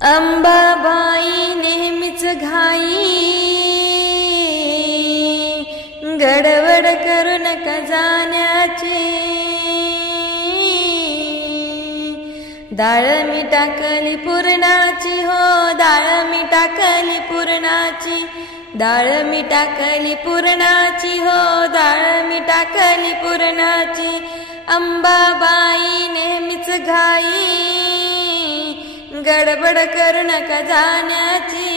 अंबाबाई नेहमीच घाई, गडबड करू नका जाण्याची. डाळ मी टाकली पुरणाची हो, डाळ मी टाकली पुरणाची. डाळ मी टाकली पुरणाची हो, डाळ मी टाकली पुरणाची. अंबाबाई नेहमीच घाई, गडबड करू नका जाण्याची.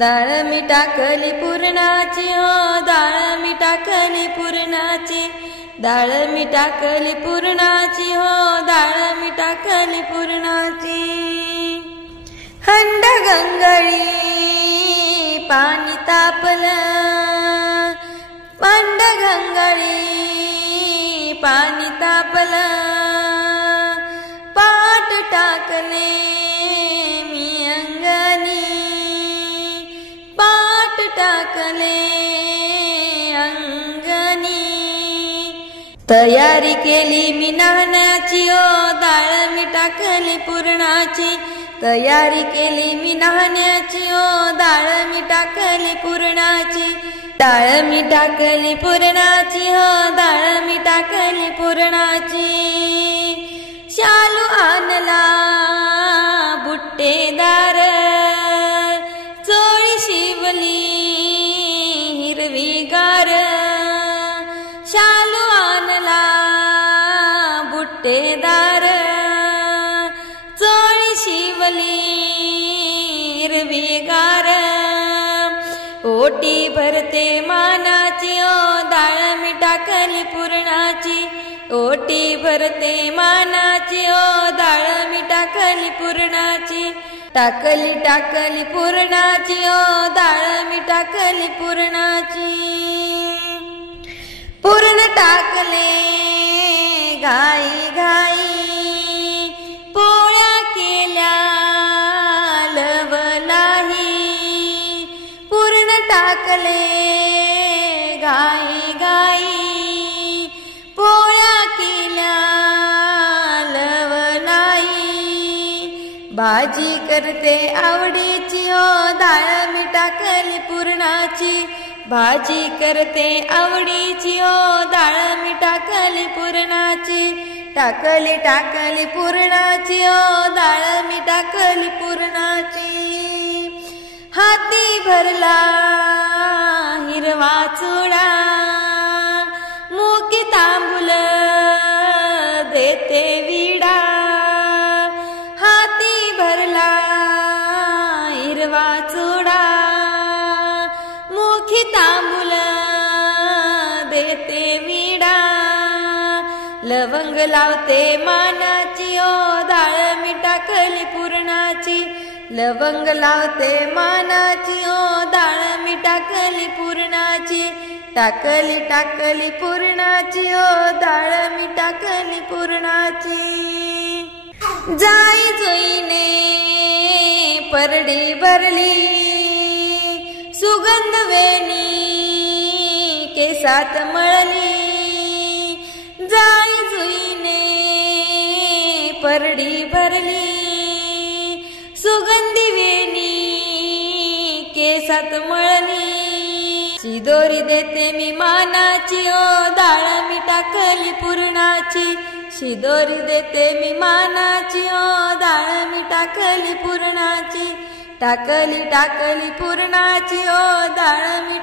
डाळ मी टाकली पुरणाची हो, डाळ मी टाकली पुरणाची. डाळ मी टाकली पुरणाची हो, डाळ मी टाकली पुरणाची. हंड गंगळी पाणी तापलं, हंड गंगळी पाणी तापलं. पाट टाकले मी अंगणी, पाट टाकले अंगणी. तयारी केली मी नाहण्याची ओ, डाळ मी टाकली पुरणाची. तयारी केली मी नाहण्याची ओ, डाळ मी टाकली पुरणाची. डाळ मी टाकली पुरणाची हो, डाळ मी टाकली पुरणाची. शालू आणला बुट्टेदार, चोळी शिवली हिरवीगार. शालू आणला बुट्टेदार, चोळी शिवली हिरवीगार. ओटी भरते मानाची ओ, डाळ मी टाकली पुरणाची. ओटी भरते मानाची ओ, डाळ मी टाकली पुरणाची. टाकली टाकली पुरणाची ओ, डाळ मी टाकली पुरणाची. पुरण टाकले घाई घाई, पोळ्या केल्या लवलाही. पुरण टाकले घाई घाई, पोळ्या केल्या लवलाही. भाजी करते आवडीची ओ, डाळ मी टाकली पुरणाची. भाजी करते आवडीची ओ, डाळ मी टाकली पुरणाची. टाकली टाकली पुरणाची ओ, डाळ मी टाकली पुरणाची. हाती भरला हिरवा चुडा, मुकी तांबूल देते विडा. हाती भरला हिरवा चुडा, मुखी तांबूल देते विडा. लवंग लावते मानाची ओ, डाळ मी टाकली पुरणाची. लवंग लावते मानाची ओ, डाळ मी टाकली पुरणाची. टाकली टाकली पुरणाची ओ, डाळ मी टाकली पुरणाची. जाई जुईने परडी भरली, सुगंध वेणी केसात मळली. जाई जुईने परडी भरली, सुगंधी वेणी केसात मळली. शिदोरी देते मी मानाची ओ, डाळ मी टाकली पुरणाची. शिदोरी देते मी मानाची ओ, डाळ मी टाकली पुरणाची. टाकली टाकली पुरणाची ओ, डाळ मी